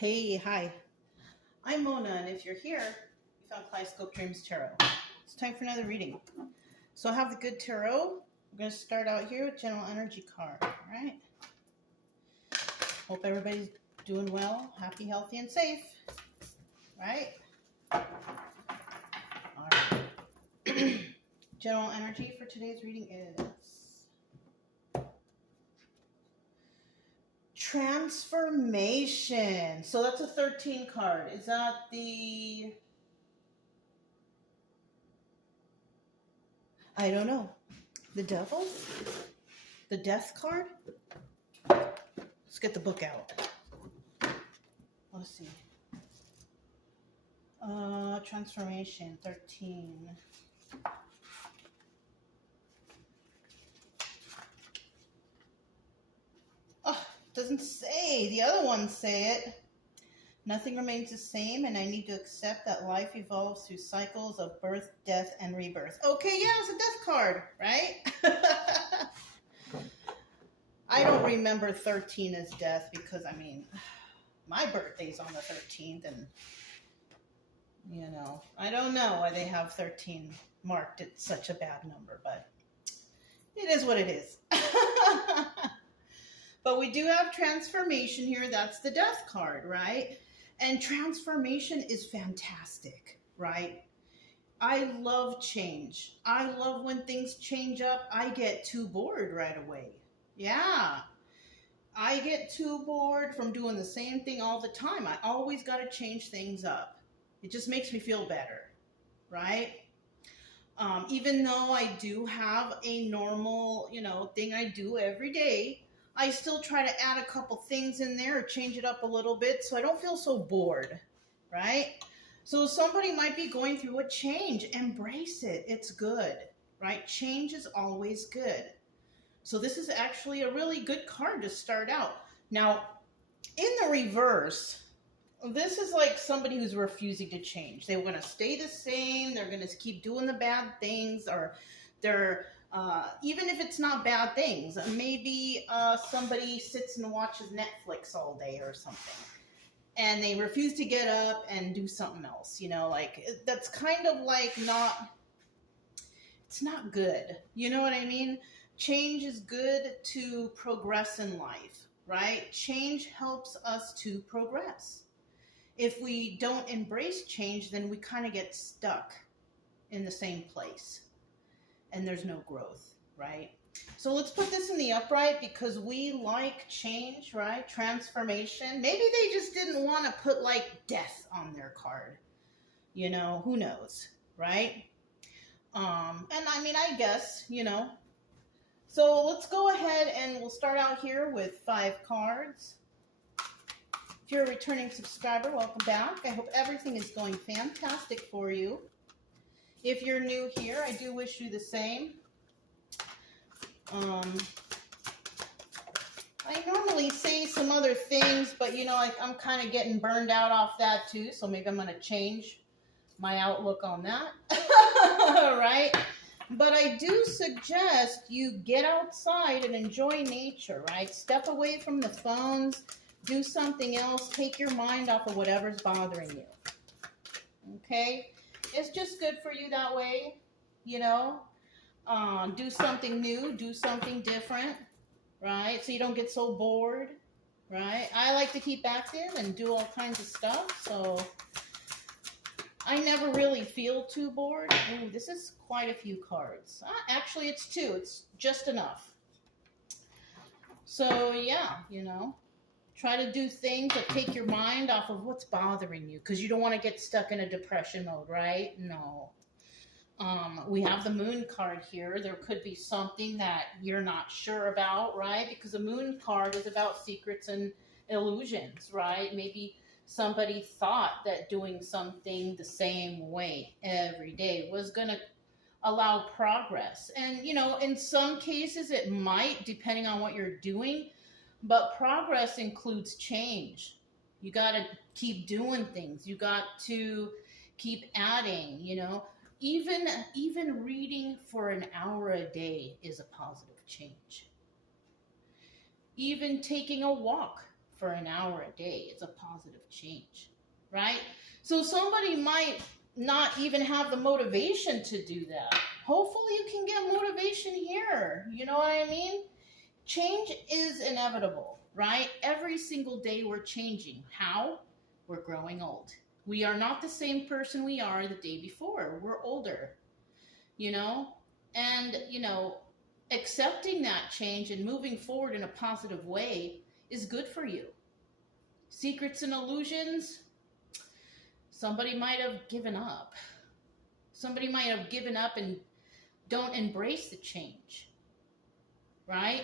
Hey, hi. I'm Mona, and if you're here, you found Kaleidoscope Dreams Tarot. It's time for another reading. So I have the good tarot. We're going to start out here with General Energy card, all right? Hope everybody's doing well, happy, healthy, and safe, right? All right. General Energy for today's reading is Transformation. So that's a 13 card. Is that the... I don't know. The Devil? The Death card? Let's get the book out. Let's see. Transformation, 13. Oh, doesn't say. The other ones say it. Nothing remains the same, and I need to accept that life evolves through cycles of birth, death, and rebirth. Okay, yeah, it's a death card, right? I don't remember 13 as death because, I mean, my birthday's on the 13th, and, you know, I don't know why they have 13 marked at such a bad number, but it is what it is. But we do have transformation here. That's the death card, right? And transformation is fantastic, right? I love change. I love when things change up. I get too bored right away. Yeah. I get too bored from doing the same thing all the time. I always got to change things up. It just makes me feel better, right? Even though I do have a normal, thing I do every day, I still try to add a couple things in there or change it up a little bit so I don't feel so bored, right? So somebody might be going through a change. Embrace it. It's good, right? Change is always good. So this is actually a really good card to start out. Now, in the reverse, this is like somebody who's refusing to change. They want to stay the same. They're going to keep doing the bad things, or they're... even if it's not bad things, maybe somebody sits and watches Netflix all day or something, and they refuse to get up and do something else, like that's kind of like it's not good. You know what I mean? Change is good to progress in life, right? Change helps us to progress. If we don't embrace change, then we kind of get stuck in the same place. And there's no growth, right? So let's put this in the upright because we like change, right? Transformation. Maybe they just didn't want to put like death on their card. Who knows, right? And I mean, I guess, So let's go ahead and we'll start out here with 5 cards. If you're a returning subscriber, welcome back. I hope everything is going fantastic for you. If you're new here, I do wish you the same. I normally say some other things, but I'm kind of getting burned out off that too, so maybe I'm going to change my outlook on that, right? But I do suggest you get outside and enjoy nature, right? Step away from the phones, do something else, take your mind off of whatever's bothering you, okay? It's just good for you that way, do something new, do something different, right? So you don't get so bored, right? I like to keep active and do all kinds of stuff, so I never really feel too bored. Ooh, this is quite a few cards. Actually, it's 2. It's just enough. So, yeah, try to do things that take your mind off of what's bothering you, because you don't want to get stuck in a depression mode, right? No. We have the Moon card here. There could be something that you're not sure about, right? Because the Moon card is about secrets and illusions, right? Maybe somebody thought that doing something the same way every day was going to allow progress. And, in some cases it might, depending on what you're doing. But progress includes change. You got to keep doing things. You got to keep adding, Even reading for an hour a day is a positive change. Even taking a walk for an hour a day, it's a positive change, right? So somebody might not even have the motivation to do that. Hopefully you can get motivation here. You know what I mean? Change is inevitable, right? Every single day we're changing. How? We're growing old. We are not the same person we are the day before. We're older, you know? And, you know, accepting that change and moving forward in a positive way is good for you. Secrets and illusions, somebody might have given up. Somebody might have given up and don't embrace the change, right?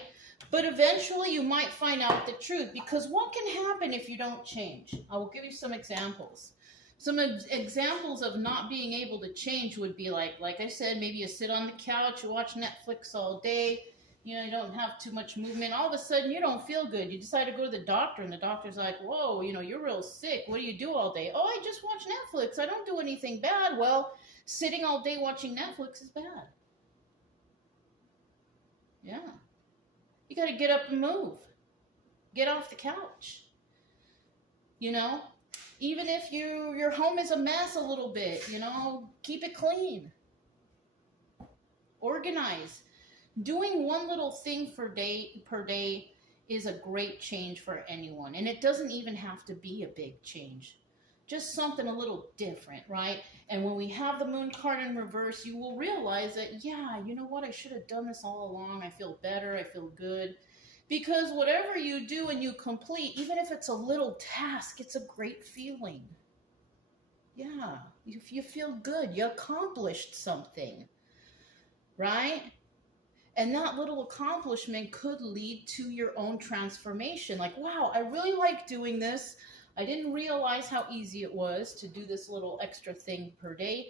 But eventually you might find out the truth, because what can happen if you don't change? I will give you some examples. Some examples of not being able to change would be like I said, maybe you sit on the couch, you watch Netflix all day, you know, you don't have too much movement. All of a sudden, you don't feel good. You decide to go to the doctor, and the doctor's like, whoa, you know, you're real sick. What do you do all day? Oh, I just watch Netflix. I don't do anything bad. Well, sitting all day watching Netflix is bad. Yeah. You got to get up and move. Get off the couch. You know, even if your home is a mess a little bit, you know, keep it clean. Organize. Doing one little thing per day is a great change for anyone. And it doesn't even have to be a big change. Just something a little different, right? And when we have the moon card in reverse, you will realize that, yeah, you know what? I should have done this all along. I feel better. I feel good. Because whatever you do and you complete, even if it's a little task, it's a great feeling. Yeah, you feel good. You accomplished something, right? And that little accomplishment could lead to your own transformation. Like, wow, I really like doing this. I didn't realize how easy it was to do this little extra thing per day.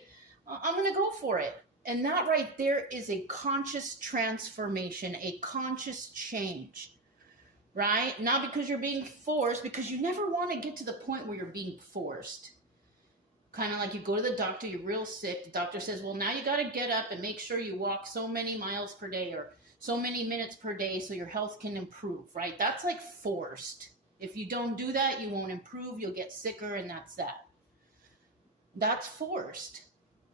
I'm going to go for it. And that right there is a conscious transformation, a conscious change, right? Not because you're being forced, because you never want to get to the point where you're being forced. Kind of like you go to the doctor, you're real sick. The doctor says, well, now you got to get up and make sure you walk so many miles per day or so many minutes per day so your health can improve, right? That's like forced. If you don't do that, you won't improve, you'll get sicker, and that's that. That's forced,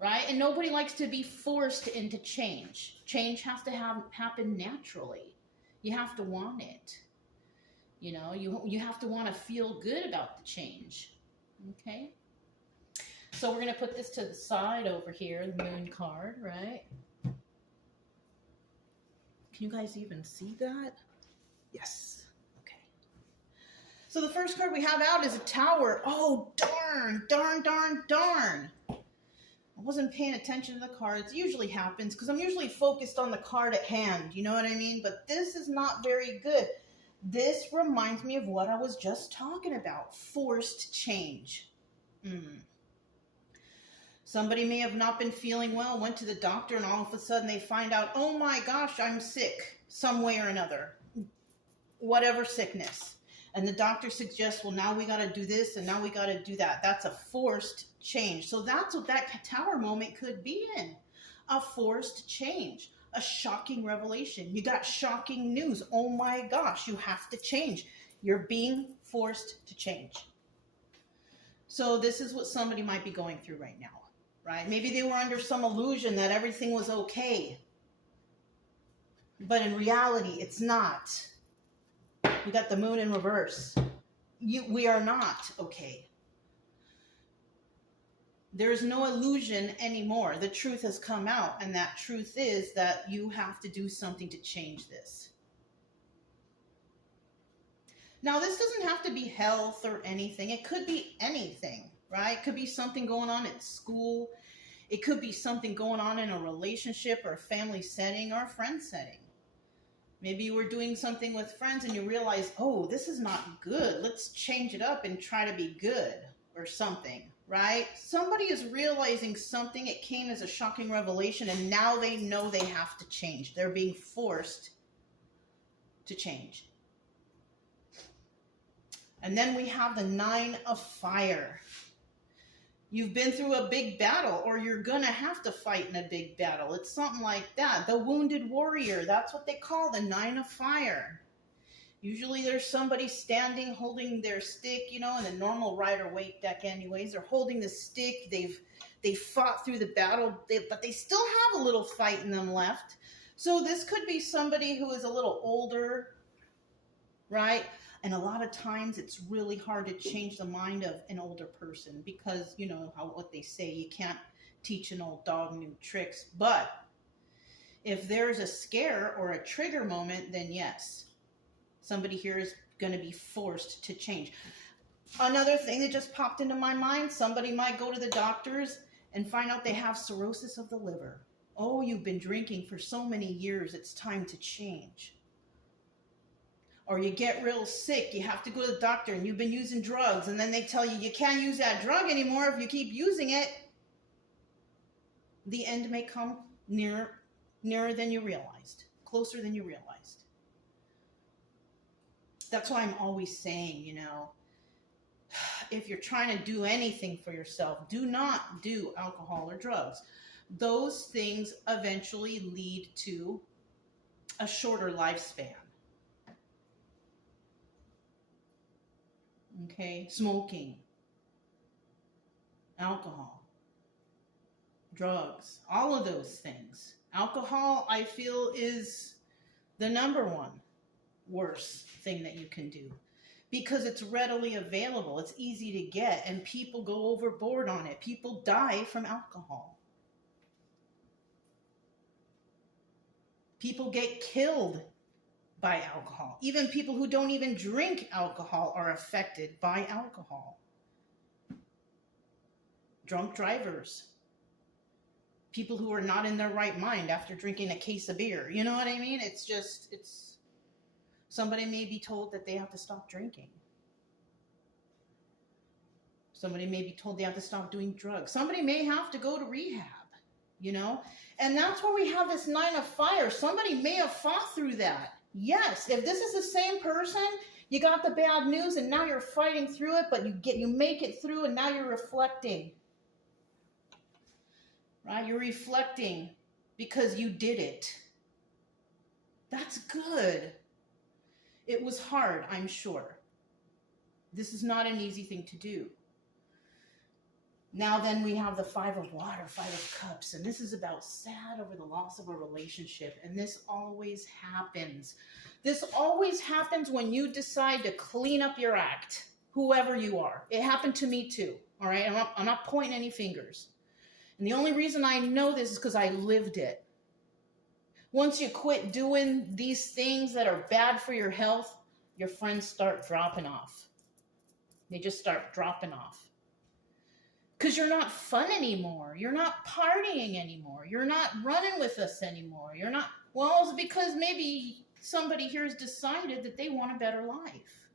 right? And nobody likes to be forced into change. Change has to happen naturally. You have to want it. You know, you have to want to feel good about the change, okay? So we're going to put this to the side over here, the moon card, right? Can you guys even see that? Yes. So the first card we have out is a Tower. Oh, darn, darn, darn, darn. I wasn't paying attention to the cards. It usually happens because I'm usually focused on the card at hand. You know what I mean? But this is not very good. This reminds me of what I was just talking about. Forced change. Somebody may have not been feeling well, went to the doctor, and all of a sudden they find out, oh my gosh, I'm sick some way or another. Whatever sickness. And the doctor suggests, well, now we got to do this and now we got to do that. That's a forced change. So that's what that Tower moment could be in. A forced change. A shocking revelation. You got shocking news. Oh my gosh, you have to change. You're being forced to change. So this is what somebody might be going through right now, right? Maybe they were under some illusion that everything was okay. But in reality, it's not. We got the moon in reverse. We are not okay. There's no illusion anymore. The truth has come out, and that truth is that you have to do something to change this. Now, this doesn't have to be health or anything. It could be anything, right? It could be something going on at school. It could be something going on in a relationship or a family setting or a friend setting. Maybe you were doing something with friends and you realize, oh, this is not good. Let's change it up and try to be good or something, right? Somebody is realizing something. It came as a shocking revelation and now they know they have to change. They're being forced to change. And then we have the 9 of Fire. You've been through a big battle, or you're going to have to fight in a big battle. It's something like that. The wounded warrior, that's what they call the 9 of Fire. Usually there's somebody standing holding their stick, you know, in the normal rider weight deck anyways. They're holding the stick. They fought through the battle, but they still have a little fight in them left. So this could be somebody who is a little older, right? And a lot of times it's really hard to change the mind of an older person because, you know, what they say, you can't teach an old dog new tricks. But if there's a scare or a trigger moment, then yes, somebody here is going to be forced to change. Another thing that just popped into my mind, somebody might go to the doctors and find out they have cirrhosis of the liver. Oh, you've been drinking for so many years, it's time to change. Or you get real sick, you have to go to the doctor and you've been using drugs, and then they tell you you can't use that drug anymore if you keep using it. The end may come nearer than you realized, closer than you realized. That's why I'm always saying, you know, if you're trying to do anything for yourself, do not do alcohol or drugs. Those things eventually lead to a shorter lifespan. Okay, smoking, alcohol, drugs, all of those things. Alcohol, I feel, is the number one worst thing that you can do because it's readily available. It's easy to get, and people go overboard on it. People die from alcohol. People get killed by alcohol. Even people who don't even drink alcohol are affected by alcohol. Drunk drivers. People who are not in their right mind after drinking a case of beer. You know what I mean? It's somebody may be told that they have to stop drinking. Somebody may be told they have to stop doing drugs. Somebody may have to go to rehab, you know? And that's where we have this 9 of fire. Somebody may have fought through that. Yes, if this is the same person, you got the bad news and now you're fighting through it, but you make it through and now you're reflecting. Right? You're reflecting because you did it. That's good. It was hard, I'm sure. This is not an easy thing to do. Now then we have the 5 of water, 5 of cups, and this is about sad over the loss of a relationship, and this always happens. This always happens when you decide to clean up your act, whoever you are. It happened to me too, all right? I'm not pointing any fingers. And the only reason I know this is because I lived it. Once you quit doing these things that are bad for your health, your friends start dropping off. They just start dropping off. Because you're not fun anymore. You're not partying anymore. You're not running with us anymore. You're not, well, it's because maybe somebody here has decided that they want a better life.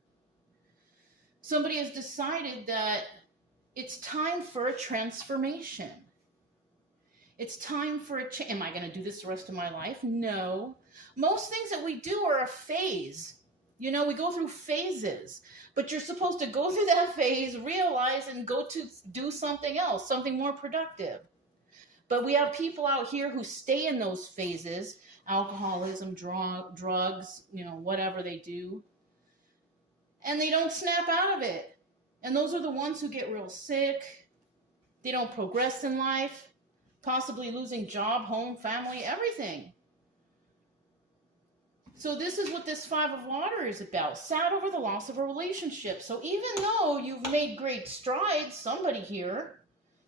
Somebody has decided that it's time for a transformation. It's time for a change. Am I going to do this the rest of my life? No. Most things that we do are a phase. You know, we go through phases, but you're supposed to go through that phase, realize, and go to do something else, something more productive. But we have people out here who stay in those phases, alcoholism, drugs, you know, whatever they do, and they don't snap out of it. And those are the ones who get real sick. They don't progress in life, possibly losing job, home, family, everything. So this is what this 5 of water is about. Sad over the loss of a relationship. So even though you've made great strides, somebody here,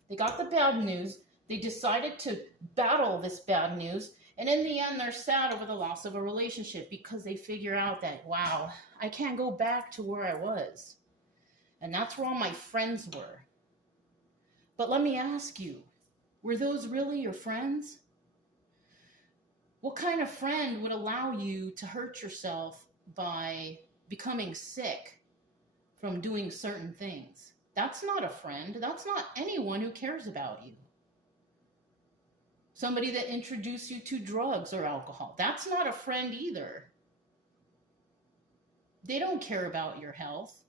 they got the bad news. They decided to battle this bad news. And in the end, they're sad over the loss of a relationship because they figure out that, wow, I can't go back to where I was. And that's where all my friends were. But let me ask you, were those really your friends? What kind of friend would allow you to hurt yourself by becoming sick from doing certain things? That's not a friend. That's not anyone who cares about you. Somebody that introduced you to drugs or alcohol. That's not a friend either. They don't care about your health.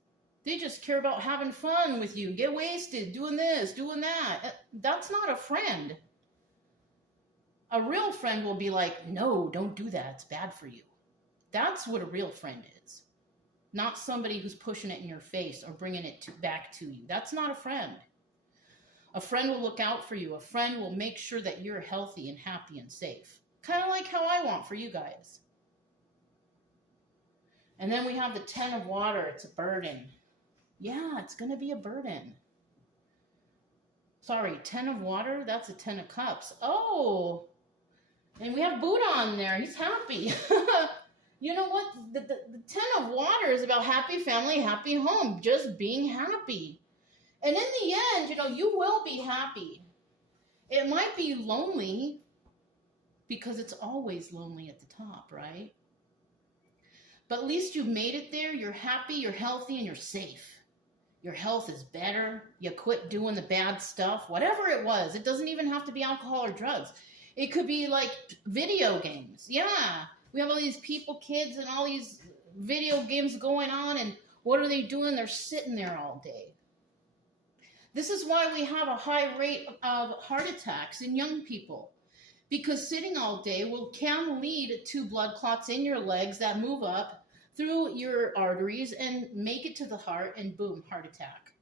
They just care about having fun with you, get wasted, doing this, doing that. That's not a friend. A real friend will be like, no, don't do that. It's bad for you. That's what a real friend is. not somebody who's pushing it in your face or bringing it back to you. That's not a friend. A friend will look out for you. A friend will make sure that you're healthy and happy and safe. Kind of like how I want for you guys. And then we have the 10 of water. It's a burden. Yeah, it's going to be a burden. Sorry, 10 of water, that's a 10 of cups. Oh, and we have Buddha on there. He's happy. You know what? The 10 of water is about happy family, happy home, just being happy. And in the end, you know, you will be happy. It might be lonely because it's always lonely at the top, right? But at least you made it there. You're happy, you're healthy, and you're safe. Your health is better. You quit doing the bad stuff, whatever it was. It doesn't even have to be alcohol or drugs. It could be like video games. Yeah, we have all these people, kids, and all these video games going on, and what are they doing? They're sitting there all day. This is why we have a high rate of heart attacks in young people, because sitting all day can lead to blood clots in your legs that move up through your arteries and make it to the heart, and boom, heart attack.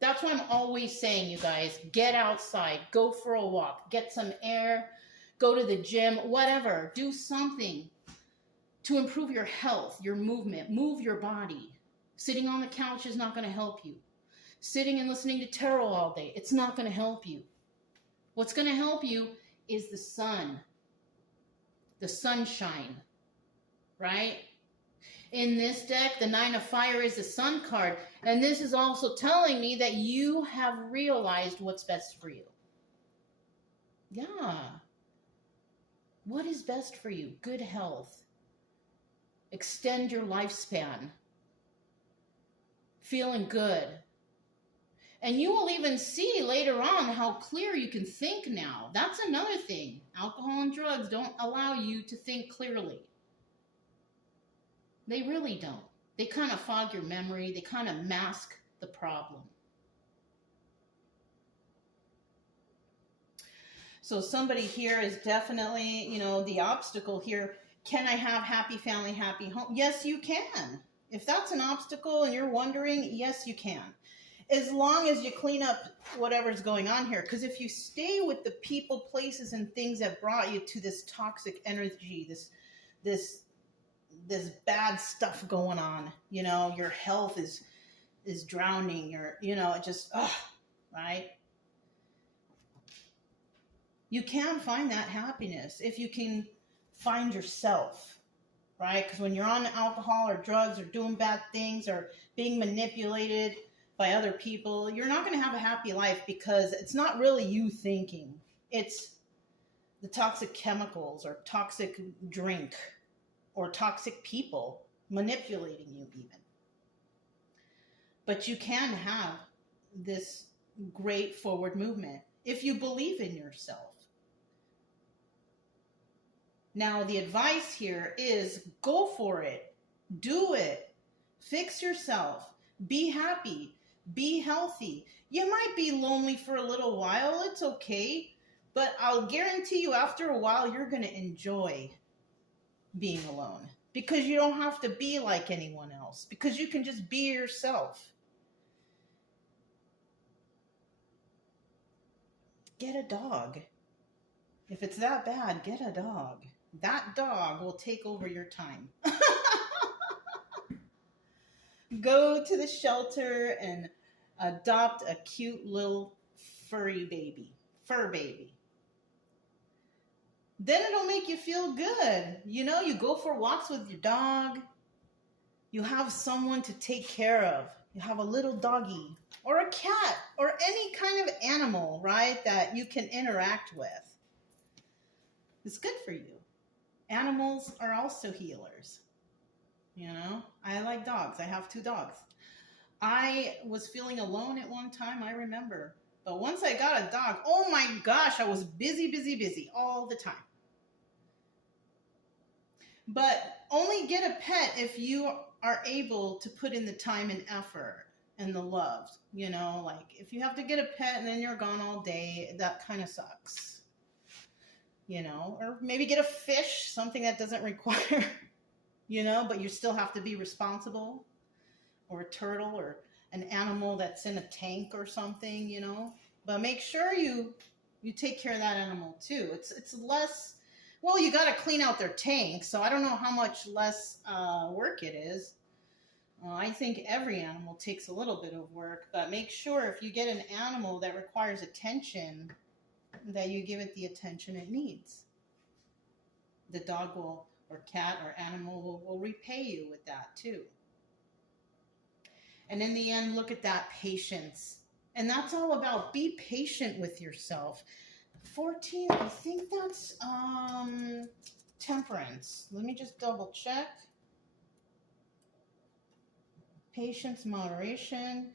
That's why I'm always saying, you guys, get outside, go for a walk, get some air, go to the gym, whatever. Do something to improve your health, your movement, move your body. Sitting on the couch is not going to help you. Sitting and listening to tarot all day, it's not going to help you. What's going to help you is the sun, the sunshine, right? In this deck, the 9 of fire is the sun card. And this is also telling me that you have realized what's best for you. Yeah. What is best for you? Good health. Extend your lifespan. Feeling good. And you will even see later on how clear you can think now. That's another thing. Alcohol and drugs don't allow you to think clearly. They really don't. They kind of fog your memory. They kind of mask the problem. So somebody here is definitely, you know, the obstacle here. Can I have happy family, happy home? Yes, you can. If that's an obstacle and you're wondering, yes, you can. As long as you clean up whatever's going on here. Because if you stay with the people, places, and things that brought you to this toxic energy, this bad stuff going on, you know, your health is drowning, it just, right? You can find that happiness if you can find yourself, right? Because when you're on alcohol or drugs or doing bad things or being manipulated by other people, you're not going to have a happy life, because it's not really you thinking. It's the toxic chemicals or toxic drink or toxic people manipulating you even. But you can have this great forward movement if you believe in yourself. Now, the advice here is go for it. Do it. Fix yourself. Be happy. Be healthy. You might be lonely for a little while. It's okay. But I'll guarantee you after a while, you're going to enjoy being alone, because you don't have to be like anyone else, because you can just be yourself. Get a dog. If it's that bad, get a dog. That dog will take over your time. Go to the shelter and adopt a cute little fur baby. Then it'll make you feel good. You know, you go for walks with your dog. You have someone to take care of. You have a little doggy or a cat or any kind of animal, right, that you can interact with. It's good for you. Animals are also healers. You know, I like dogs. I have 2 dogs. I was feeling alone at one time, I remember. But once I got a dog, oh my gosh, I was busy all the time. But only get a pet if you are able to put in the time and effort and the love. You know, like if you have to get a pet and then you're gone all day, that kind of sucks. You know, or maybe get a fish, something that doesn't require, you know, but you still have to be responsible, or a turtle or an animal that's in a tank or something, you know. But make sure you take care of that animal too. It's less, well, you got to clean out their tank, so I don't know how much less work it is. I think every animal takes a little bit of work, but make sure if you get an animal that requires attention, that you give it the attention it needs. The dog will, or cat or animal will repay you with that too. And in the end, look at that patience. And that's all about be patient with yourself. 14, I think that's temperance. Let me just double check. Patience, moderation.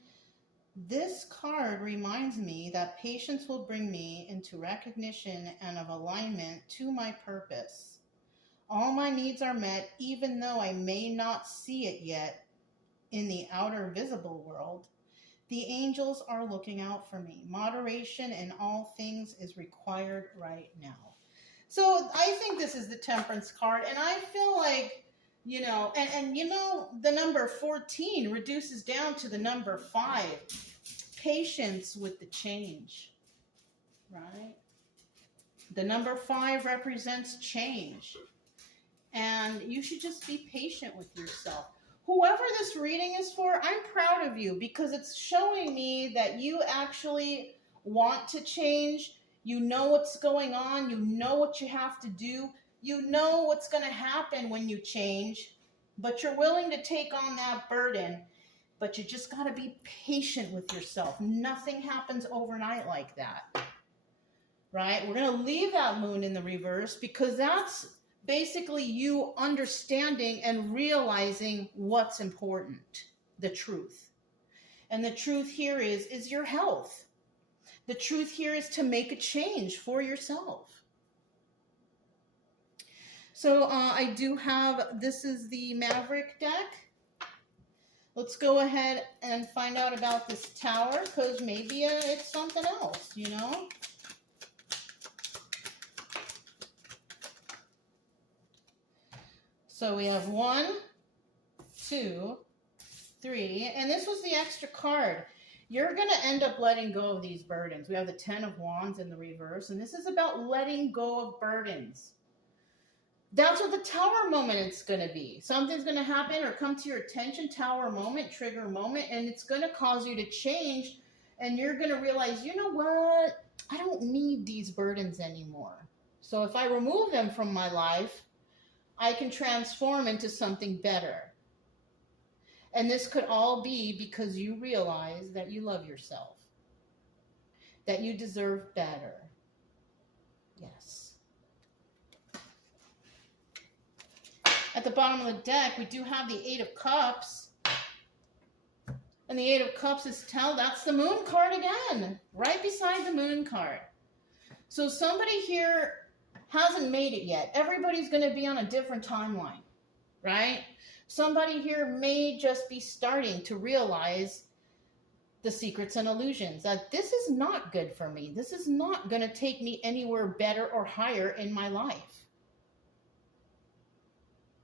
This card reminds me that patience will bring me into recognition and of alignment to my purpose. All my needs are met, even though I may not see it yet in the outer visible world. The angels are looking out for me. Moderation in all things is required right now. So I think this is the temperance card, and I feel like, you know, and you know, the number 14 reduces down to the number 5. Patience with the change, right? The number 5 represents change. And you should just be patient with yourself. Whoever this reading is for, I'm proud of you because it's showing me that you actually want to change. You know what's going on. You know what you have to do. You know what's going to happen when you change, but you're willing to take on that burden. But you just got to be patient with yourself. Nothing happens overnight like that, right? We're going to leave that moon in the reverse because that's basically you understanding and realizing what's important, the truth. And the truth here is your health. The truth here is to make a change for yourself. So I do have, this is the Maverick deck. Let's go ahead and find out about this tower because maybe it's something else, you know? So we have 1, 2, 3, and this was the extra card. You're going to end up letting go of these burdens. We have the 10 of Wands in the reverse, and this is about letting go of burdens. That's what the tower moment is going to be. Something's going to happen or come to your attention, tower moment, trigger moment, and it's going to cause you to change, and you're going to realize, you know what? I don't need these burdens anymore. So if I remove them from my life, I can transform into something better. And this could all be because you realize that you love yourself, that you deserve better. Yes. At the bottom of the deck, we do have the 8 of Cups. And the 8 of Cups is that's the Moon card again, right beside the Moon card. So somebody here hasn't made it yet. Everybody's going to be on a different timeline, right? Somebody here may just be starting to realize the secrets and illusions that this is not good for me. This is not going to take me anywhere better or higher in my life.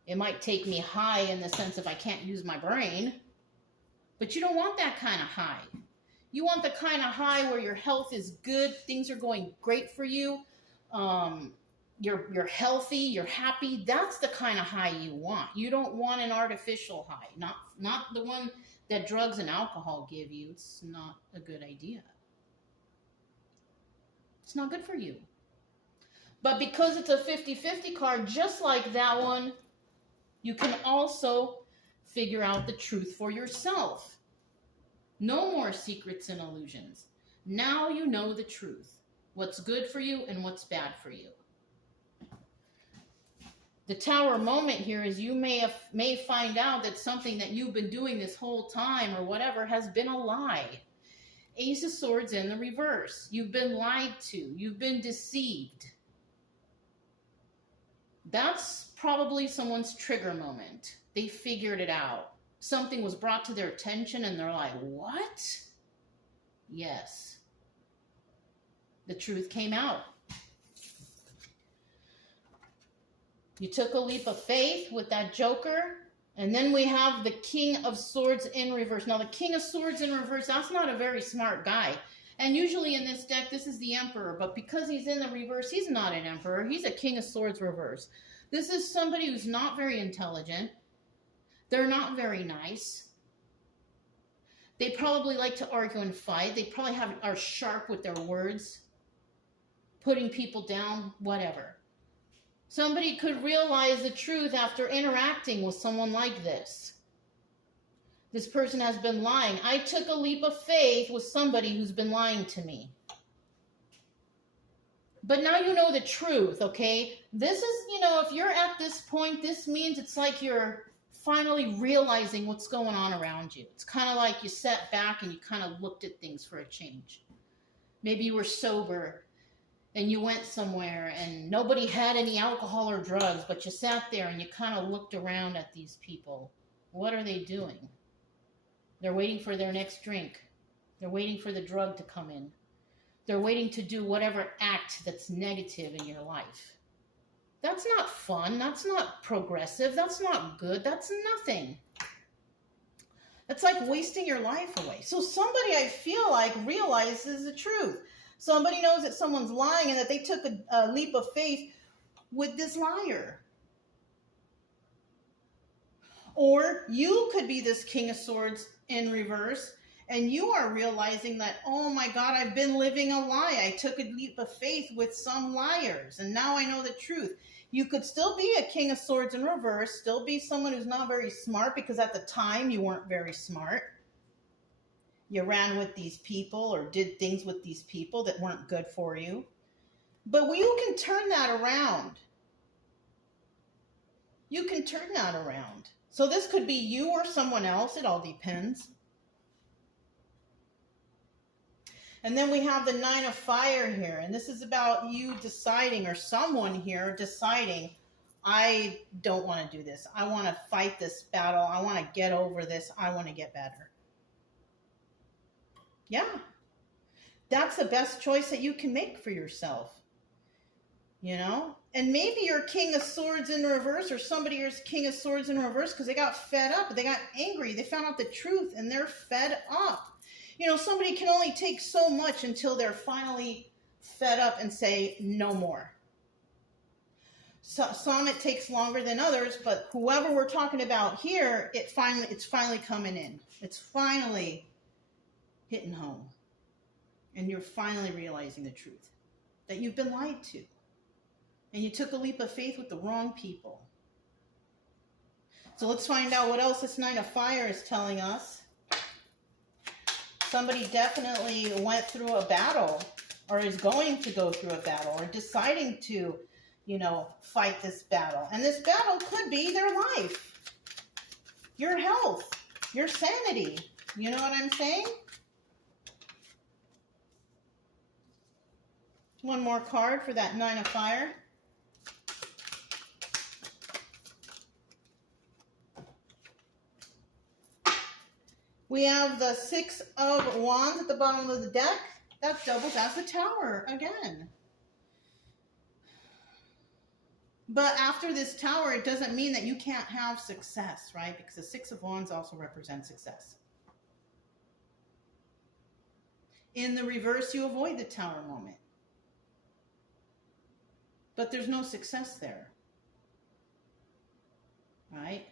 It might take me high in the sense of I can't use my brain, but you don't want that kind of high. You want the kind of high where your health is good, things are going great for you, you're healthy, you're happy. That's the kind of high you want. You don't want an artificial high, not the one that drugs and alcohol give you. It's not a good idea. It's not good for you. But because it's a 50-50 card, just like that one, you can also figure out the truth for yourself. No more secrets and illusions. Now you know the truth. What's good for you and what's bad for you. The tower moment here is you may find out that something that you've been doing this whole time or whatever has been a lie. Ace of Swords in the reverse. You've been lied to. You've been deceived. That's probably someone's trigger moment. They figured it out. Something was brought to their attention and they're like, what? Yes. The truth came out. You took a leap of faith with that Joker. And then we have the King of Swords in reverse. Now, the King of Swords in reverse, that's not a very smart guy. And usually in this deck, this is the Emperor. But because he's in the reverse, he's not an Emperor. He's a King of Swords reverse. This is somebody who's not very intelligent. They're not very nice. They probably like to argue and fight. They probably are sharp with their words, putting people down, whatever. Somebody could realize the truth after interacting with someone like this. This person has been lying. I took a leap of faith with somebody who's been lying to me. But now you know the truth, okay? This is, if you're at this point, this means it's like you're finally realizing what's going on around you. It's kind of like you sat back and you kind of looked at things for a change. Maybe you were sober and you went somewhere and nobody had any alcohol or drugs, but you sat there and you kind of looked around at these people. What are they doing? They're waiting for their next drink. They're waiting for the drug to come in. They're waiting to do whatever act that's negative in your life. That's not fun. That's not progressive. That's not good. That's nothing. That's like wasting your life away. So somebody, I feel like, realizes the truth. Somebody knows that someone's lying and that they took a leap of faith with this liar. Or you could be this King of Swords in reverse and you are realizing that, oh my God, I've been living a lie. I took a leap of faith with some liars and now I know the truth. You could still be a King of Swords in reverse, still be someone who's not very smart because at the time you weren't very smart. You ran with these people or did things with these people that weren't good for you. But you can turn that around. You can turn that around. So this could be you or someone else. It all depends. And then we have the Nine of Fire here. And this is about you deciding, or someone here deciding, I don't want to do this. I want to fight this battle. I want to get over this. I want to get better. Yeah, that's the best choice that you can make for yourself, And maybe you're King of Swords in reverse or somebody is King of Swords in reverse because they got fed up, they got angry, they found out the truth and they're fed up. Somebody can only take so much until they're finally fed up and say no more. So, some it takes longer than others, but whoever we're talking about here, it's finally coming in. It's finally hitting home. And you're finally realizing the truth. That you've been lied to. And you took a leap of faith with the wrong people. So let's find out what else this Nine of Fire is telling us. Somebody definitely went through a battle or is going to go through a battle or deciding to, fight this battle. And this battle could be their life, your health, your sanity. You know what I'm saying? One more card for that Nine of Fire. We have the Six of Wands at the bottom of the deck. That doubles as the Tower again. But after this Tower, it doesn't mean that you can't have success, right? Because the Six of Wands also represents success. In the reverse, you avoid the Tower moment. But there's no success there, right?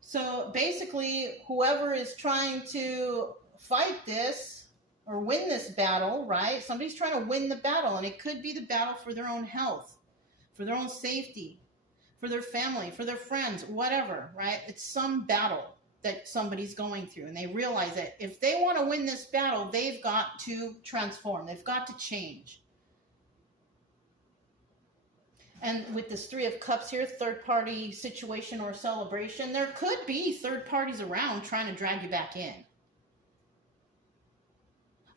So basically, whoever is trying to fight this or win this battle, right? Somebody's trying to win the battle, and it could be the battle for their own health, for their own safety, for their family, for their friends, whatever, right? It's some battle that somebody's going through, and they realize that if they want to win this battle, they've got to transform. They've got to change. And with this Three of Cups here, third-party situation or celebration, there could be third parties around trying to drag you back in.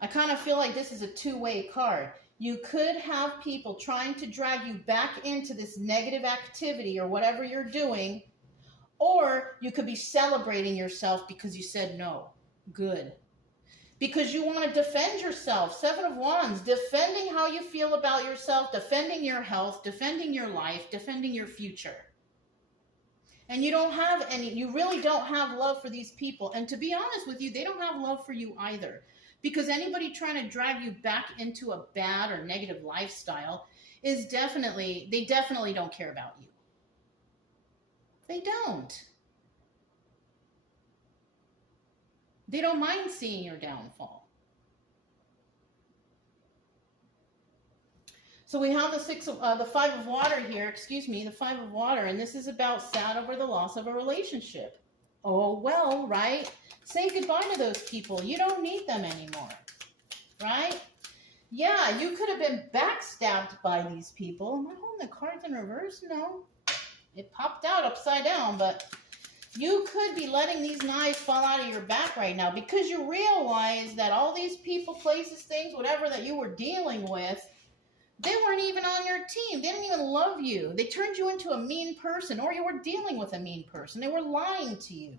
I kind of feel like this is a two-way card. You could have people trying to drag you back into this negative activity or whatever you're doing, or you could be celebrating yourself because you said no. Good. because you want to defend yourself. Seven of Wands, defending how you feel about yourself, defending your health, defending your life, defending your future. And you don't have any, you really don't have love for these people. And to be honest with you, they don't have love for you either. Because anybody trying to drag you back into a bad or negative lifestyle is they definitely don't care about you. They don't. They don't mind seeing your downfall. So we have the Five of Water here, the Five of Water, and this is about sad over the loss of a relationship. Oh, well, right? Say goodbye to those people. You don't need them anymore, right? Yeah, you could have been backstabbed by these people. Am I holding the cards in reverse? No. It popped out upside down, but you could be letting these knives fall out of your back right now because you realize that all these people, places, things, whatever that you were dealing with, they weren't even on your team. They didn't even love you. They turned you into a mean person, or you were dealing with a mean person. They were lying to you,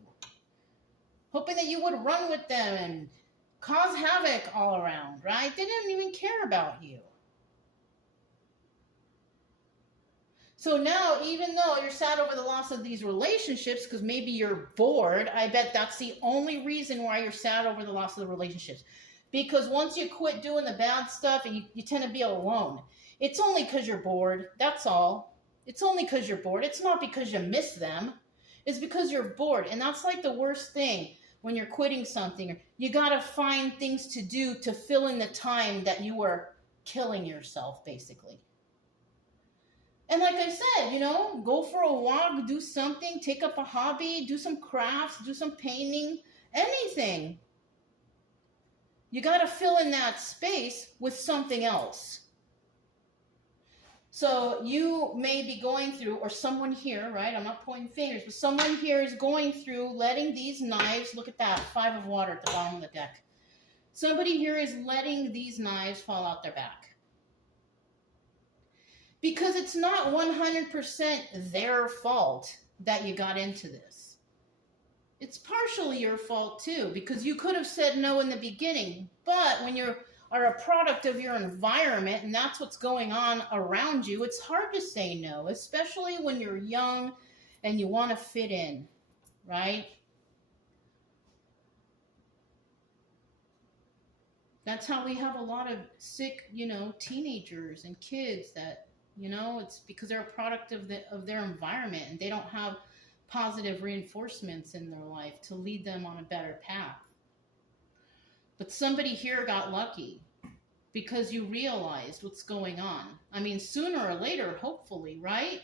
hoping that you would run with them and cause havoc all around, right? They didn't even care about you. So now, even though you're sad over the loss of these relationships, because maybe you're bored, I bet that's the only reason why you're sad over the loss of the relationships. Because once you quit doing the bad stuff, and you tend to be alone. It's only because you're bored. That's all. It's only because you're bored. It's not because you miss them. It's because you're bored. And that's like the worst thing when you're quitting something. You got to find things to do to fill in the time that you were killing yourself, basically. And like I said, go for a walk, do something, take up a hobby, do some crafts, do some painting, anything. You got to fill in that space with something else. So you may be going through, or someone here, right? I'm not pointing fingers, but someone here is going through letting these knives, look at that, Five of Water at the bottom of the deck. Somebody here is letting these knives fall out their back. Because it's not 100% their fault that you got into this. It's partially your fault too, because you could have said no in the beginning. But when you are a product of your environment and that's what's going on around you, it's hard to say no, especially when you're young and you want to fit in, right? That's how we have a lot of sick, teenagers and kids that, it's because they're a product of their environment and they don't have positive reinforcements in their life to lead them on a better path. But somebody here got lucky because you realized what's going on. I mean, sooner or later, hopefully, right?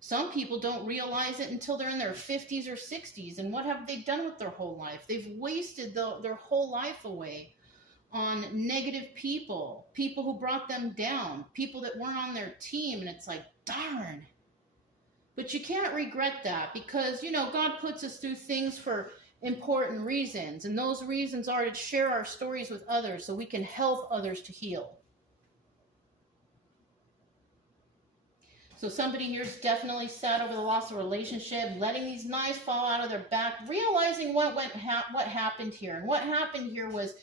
Some people don't realize it until they're in their 50s or 60s. And what have they done with their whole life? They've wasted their whole life away on negative people who brought them down, people that weren't on their team. And it's like, darn. But you can't regret that because, God puts us through things for important reasons. And those reasons are to share our stories with others so we can help others to heal. So somebody here is definitely sad over the loss of a relationship, letting these knives fall out of their back, realizing what happened here. And what happened here was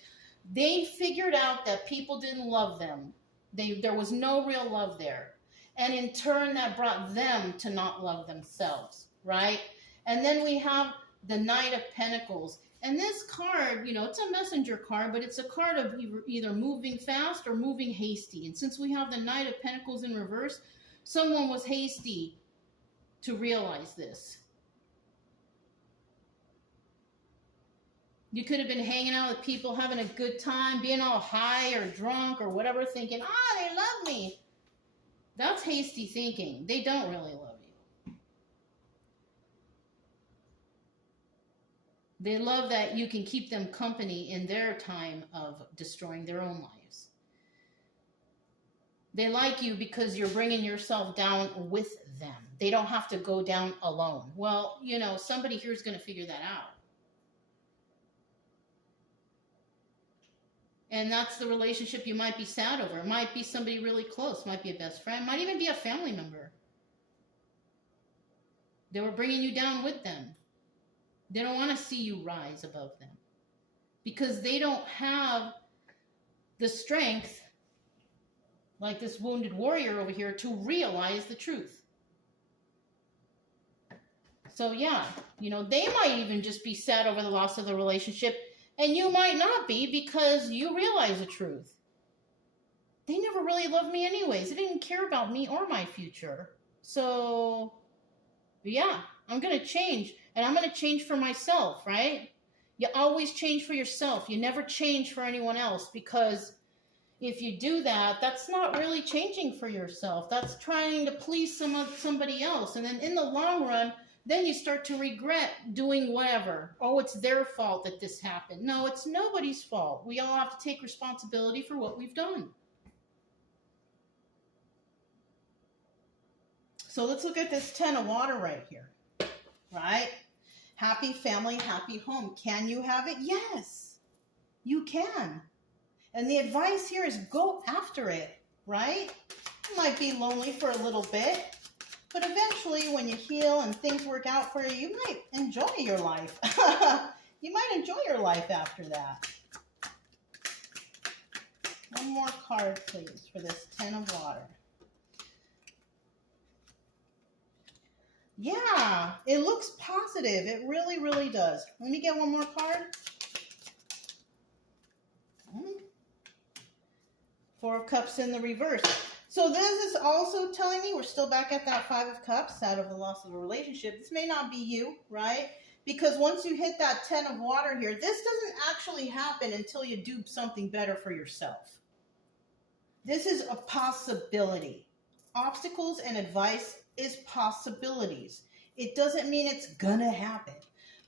they figured out that people didn't love them. There was no real love there. And in turn, that brought them to not love themselves, right? And then we have the Knight of Pentacles. And this card, it's a messenger card, but it's a card of either moving fast or moving hasty. And since we have the Knight of Pentacles in reverse, someone was hasty to realize this. You could have been hanging out with people, having a good time, being all high or drunk or whatever, thinking, they love me. That's hasty thinking. They don't really love you. They love that you can keep them company in their time of destroying their own lives. They like you because you're bringing yourself down with them. They don't have to go down alone. Well, somebody here is going to figure that out. And that's the relationship you might be sad over. It might be somebody really close. Might be a best friend. Might even be a family member. They were bringing you down with them. They don't want to see you rise above them. because they don't have the strength, like this wounded warrior over here, to realize the truth. So yeah, you know, they might even just be sad over the loss of the relationship, and you might not be, because you realize the truth. They never really loved me anyways. They didn't care about me or my future. So yeah, I'm going to change, and I'm going to change for myself, right? You always change for yourself. You never change for anyone else, because if you do that, that's not really changing for yourself. That's trying to please somebody else. And then in the long run, then you start to regret doing whatever. Oh, it's their fault that this happened. No, it's nobody's fault. We all have to take responsibility for what we've done. So let's look at this 10 of water right here, right? Happy family, happy home. Can you have it? Yes, you can. And the advice here is go after it, right? You might be lonely for a little bit, but eventually when you heal and things work out for you, you might enjoy your life. You might enjoy your life after that. One more card, please, for this 10 of water. Yeah, it looks positive. It really, really does. Let me get one more card. Four of Cups in the reverse. So this is also telling me we're still back at that Five of Cups, out of the loss of a relationship. This may not be you, right? Because once you hit that 10 of water here, this doesn't actually happen until you do something better for yourself. This is a possibility. Obstacles and advice is possibilities. It doesn't mean it's gonna happen.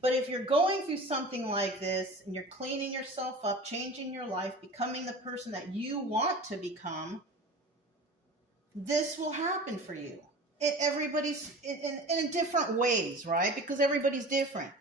But if you're going through something like this and you're cleaning yourself up, changing your life, becoming the person that you want to become, this will happen for you. Everybody's in different ways, right? Because everybody's different.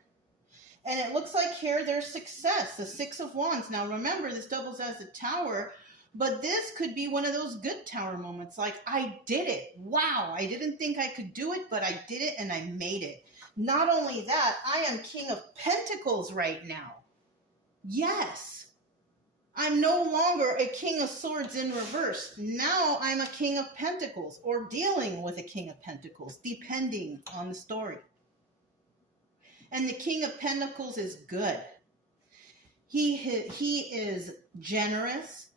And it looks like here there's success, the Six of Wands. Now remember, this doubles as a tower, but this could be one of those good tower moments, like, I did it. Wow, I didn't think I could do it, but I did it and I made it. Not only that, I am King of Pentacles right now. Yes, I'm no longer a King of Swords in reverse. Now I'm a King of Pentacles, or dealing with a King of Pentacles, depending on the story. And the King of Pentacles is good. He is generous.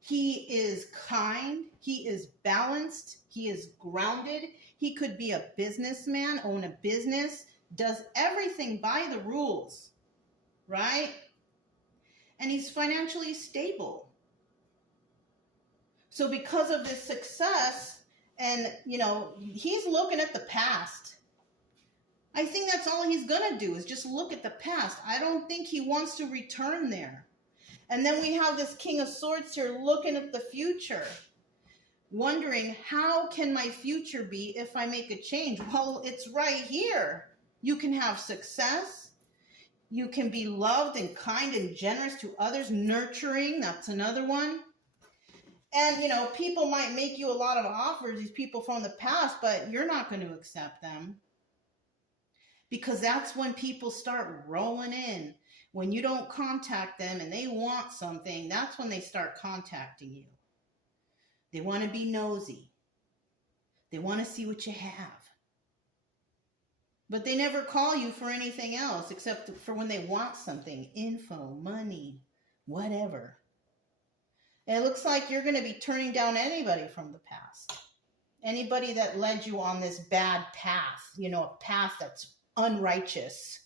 He is kind. He is balanced. He is grounded. He could be a businessman, own a business, does everything by the rules, right? And he's financially stable. So because of this success, and, you know, he's looking at the past. I think that's all he's going to do, is just look at the past. I don't think he wants to return there. And then we have this King of Swords here looking at the future, wondering, how can my future be if I make a change? Well, it's right here. You can have success. You can be loved and kind and generous to others. Nurturing, that's another one. And, you know, people might make you a lot of offers, these people from the past, but you're not going to accept them. Because that's when people start rolling in. When you don't contact them and they want something, that's when they start contacting you. They want to be nosy. They want to see what you have. But they never call you for anything else except for when they want something. Info, money, whatever. And it looks like you're going to be turning down anybody from the past. Anybody that led you on this bad path, you know, a path that's unrighteous.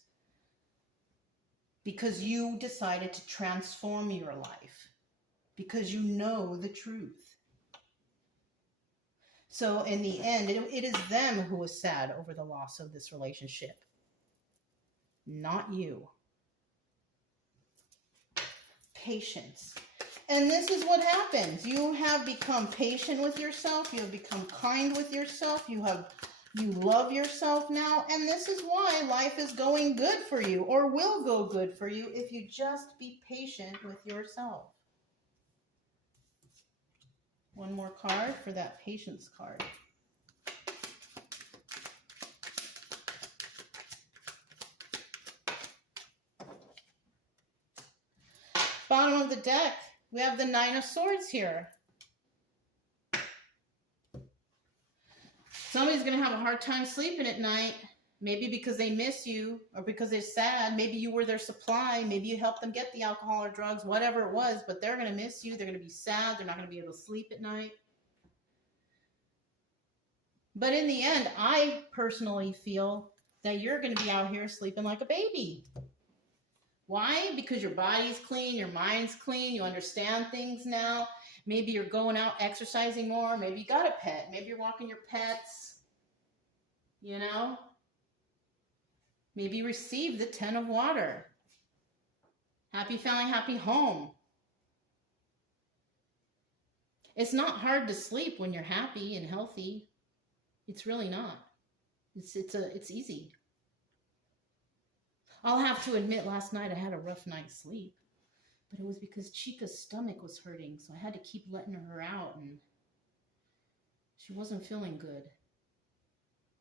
Because you decided to transform your life. Because you know the truth. So in the end, it is them who is sad over the loss of this relationship. Not you. Patience. And this is what happens. You have become patient with yourself. You have become kind with yourself. You love yourself now. And this is why life is going good for you, or will go good for you, if you just be patient with yourself. One more card for that patience card. bottom of the deck, we have the Nine of Swords here. Somebody's going to have a hard time sleeping at night. Maybe because they miss you or because they're sad. Maybe you were their supply. Maybe you helped them get the alcohol or drugs, whatever it was. But they're going to miss you. They're going to be sad. They're not going to be able to sleep at night. But in the end, I personally feel that you're going to be out here sleeping like a baby. Why? Because your body's clean. Your mind's clean. You understand things now. Maybe you're going out exercising more. Maybe you got a pet. Maybe you're walking your pets. You know? Maybe receive the 10 of water. Happy family, happy home. It's not hard to sleep when you're happy and healthy. It's really not. It's easy. I'll have to admit, last night I had a rough night's sleep. But it was because Chica's stomach was hurting, so I had to keep letting her out, and she wasn't feeling good.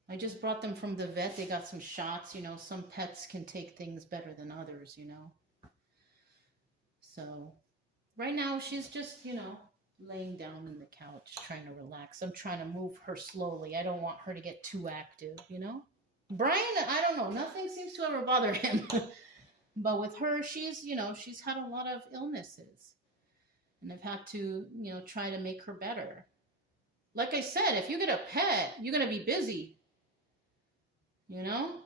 I just brought them from the vet. They got some shots. You know, some pets can take things better than others, you know. So right now she's just, you know, laying down on the couch trying to relax. I'm trying to move her slowly. I don't want her to get too active, you know. Brian, I don't know. Nothing seems to ever bother him. But with her, she's, you know, she's had a lot of illnesses. And I've had to, you know, try to make her better. Like I said, if you get a pet, you're going to be busy. You know?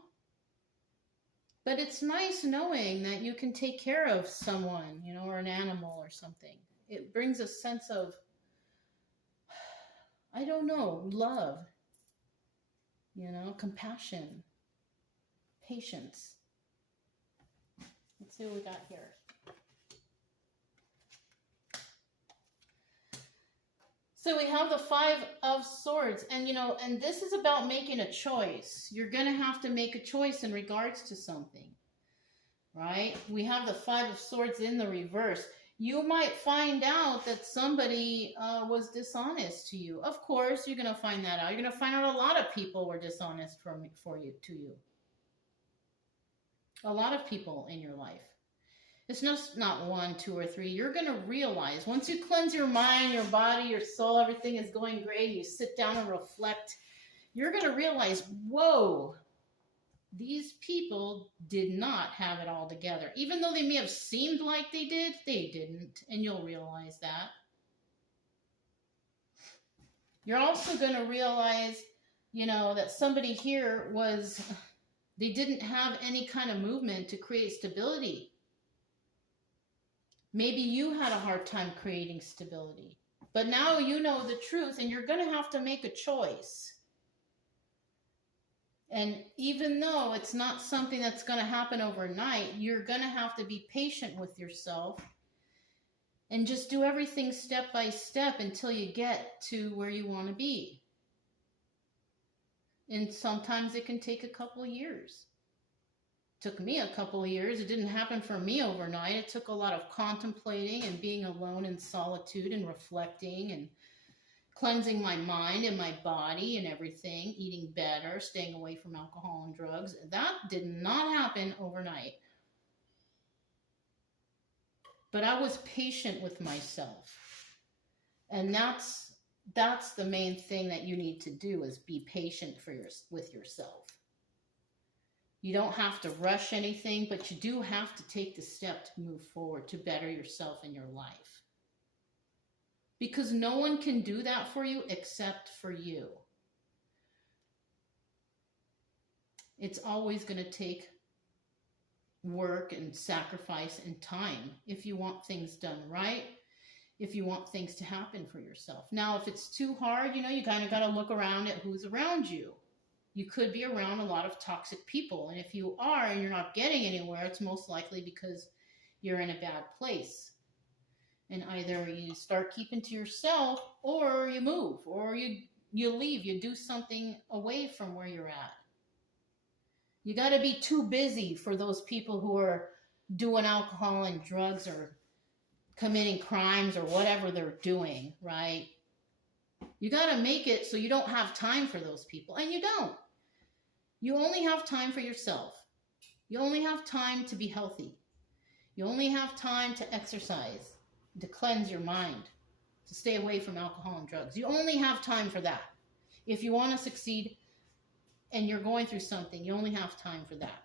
But it's nice knowing that you can take care of someone, you know, or an animal or something. It brings a sense of, I don't know, love, you know, compassion, patience. Let's see what we got here. So we have the Five of Swords, and you know, and this is about making a choice. You're going to have to make a choice in regards to something, right? We have the Five of Swords in the reverse. You might find out that somebody was dishonest to you. Of course, you're going to find that out. You're going to find out a lot of people were dishonest to you. A lot of people in your life. It's just not one, two, or three. You're going to realize once you cleanse your mind, your body, your soul, everything is going great, you sit down and reflect, you're going to realize, whoa, these people did not have it all together. Even though they may have seemed like they did, they didn't. And you'll realize that. You're also going to realize, you know, that somebody here was, they didn't have any kind of movement to create stability. Maybe you had a hard time creating stability, but now you know the truth and you're going to have to make a choice. And even though it's not something that's going to happen overnight, you're going to have to be patient with yourself and just do everything step by step until you get to where you want to be. And sometimes it can take a couple of years. Took me a couple of years. It didn't happen for me overnight. It took a lot of contemplating and being alone in solitude and reflecting and cleansing my mind and my body and everything, eating better, staying away from alcohol and drugs. That did not happen overnight. But I was patient with myself. And that's the main thing that you need to do, is be patient with yourself. You don't have to rush anything, but you do have to take the step to move forward, to better yourself in your life. Because no one can do that for you except for you. It's always going to take work and sacrifice and time if you want things done right, if you want things to happen for yourself. Now, if it's too hard, you know, you kind of got to look around at who's around you. You could be around a lot of toxic people. And if you are and you're not getting anywhere, it's most likely because you're in a bad place. And either you start keeping to yourself, or you move, or you leave, you do something away from where you're at. You got to be too busy for those people who are doing alcohol and drugs or committing crimes or whatever they're doing, right? You got to make it so you don't have time for those people. And you don't. You only have time for yourself. You only have time to be healthy. You only have time to exercise, to cleanse your mind, to stay away from alcohol and drugs. You only have time for that. If you want to succeed and you're going through something, you only have time for that.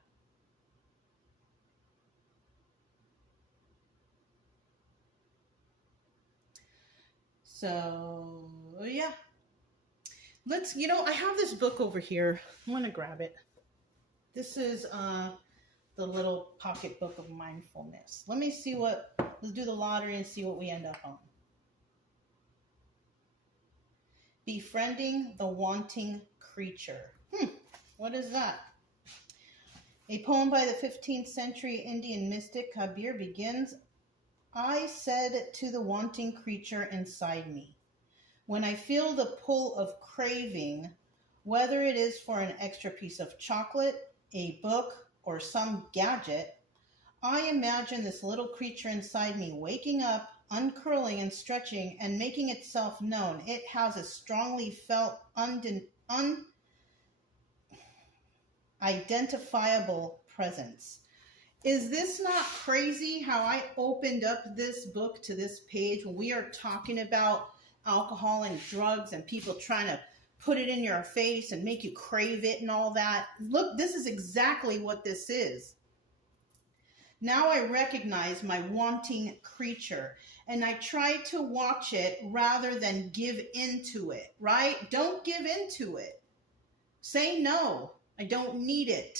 So, yeah. I have this book over here. I'm going to grab it. This is the little pocketbook of mindfulness. Let's do the lottery and see what we end up on. Befriending the Wanting Creature. What is that? A poem by the 15th century Indian mystic Kabir begins, I said to the wanting creature inside me, when I feel the pull of craving, whether it is for an extra piece of chocolate, a book, or some gadget, I imagine this little creature inside me waking up, uncurling and stretching and making itself known. It has a strongly felt, unidentifiable presence. Is this not crazy how I opened up this book to this page when we are talking about alcohol and drugs and people trying to put it in your face and make you crave it and all that? Look, this is exactly what this is. Now I recognize my wanting creature and I try to watch it rather than give into it, right? Don't give into it. Say no, I don't need it.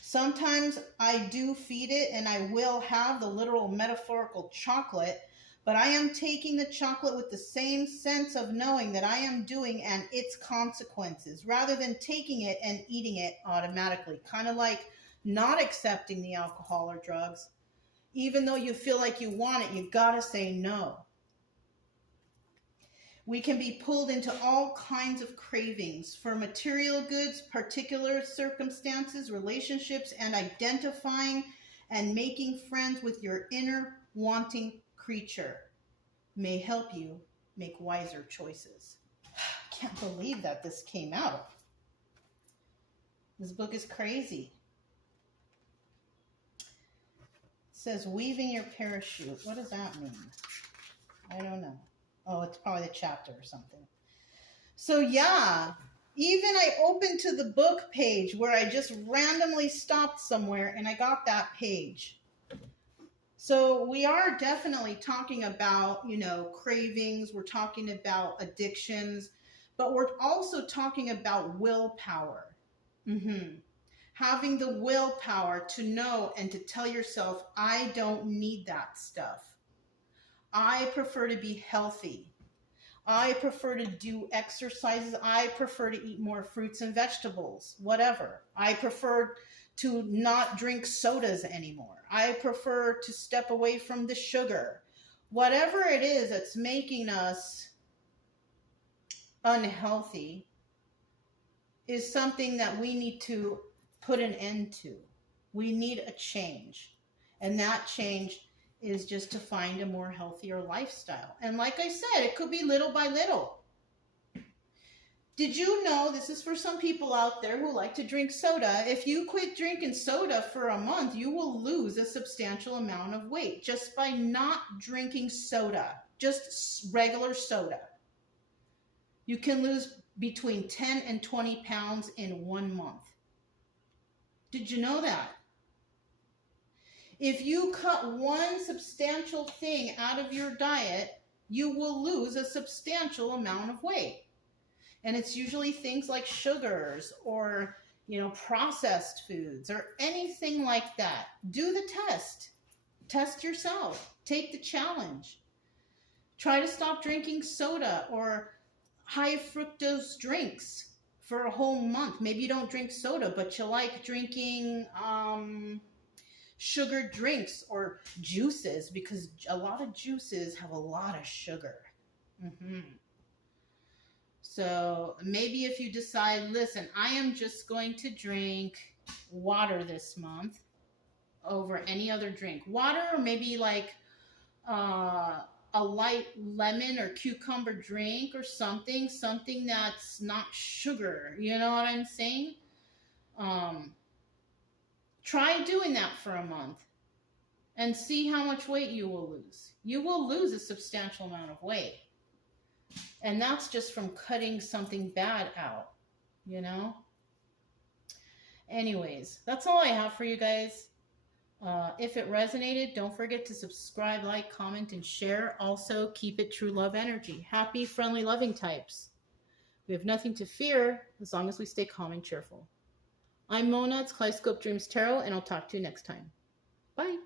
Sometimes I do feed it and I will have the literal metaphorical chocolate, but I am taking the chocolate with the same sense of knowing that I am doing and its consequences rather than taking it and eating it automatically. Kind of like not accepting the alcohol or drugs. Even though you feel like you want it, you gotta say no. We can be pulled into all kinds of cravings for material goods, particular circumstances, relationships, and identifying and making friends with your inner wanting creature may help you make wiser choices. I can't believe that this came out. This book is crazy. It says weaving your parachute. What does that mean? I don't know. Oh, it's probably the chapter or something. So yeah, even I opened to the book page where I just randomly stopped somewhere and I got that page. So we are definitely talking about, cravings. We're talking about addictions, but we're also talking about willpower. Having the willpower to know and to tell yourself, I don't need that stuff. I prefer to be healthy. I prefer to do exercises. I prefer to eat more fruits and vegetables, whatever. I prefer to not drink sodas anymore. I prefer to step away from the sugar. Whatever it is that's making us unhealthy is something that we need to put an end to. We need a change. And that change is just to find a more healthier lifestyle. And like I said, it could be little by little. Did you know, this is for some people out there who like to drink soda, if you quit drinking soda for a month, you will lose a substantial amount of weight just by not drinking soda, just regular soda. You can lose between 10 and 20 pounds in 1 month. Did you know that? If you cut one substantial thing out of your diet, you will lose a substantial amount of weight. And it's usually things like sugars or, processed foods or anything like that. Do the test. Test yourself. Take the challenge. Try to stop drinking soda or high fructose drinks for a whole month. Maybe you don't drink soda, but you like drinking sugar drinks or juices, because a lot of juices have a lot of sugar. So maybe if you decide, listen, I am just going to drink water this month over any other drink. Water, or maybe like a light lemon or cucumber drink or something that's not sugar. You know what I'm saying? Try doing that for a month and see how much weight you will lose. You will lose a substantial amount of weight. And that's just from cutting something bad out, you know? Anyways, that's all I have for you guys. If it resonated, don't forget to subscribe, like, comment, and share. Also, keep it true love energy. Happy, friendly, loving types. We have nothing to fear as long as we stay calm and cheerful. I'm Mona. It's Kaleidoscope Dreams Tarot, and I'll talk to you next time. Bye.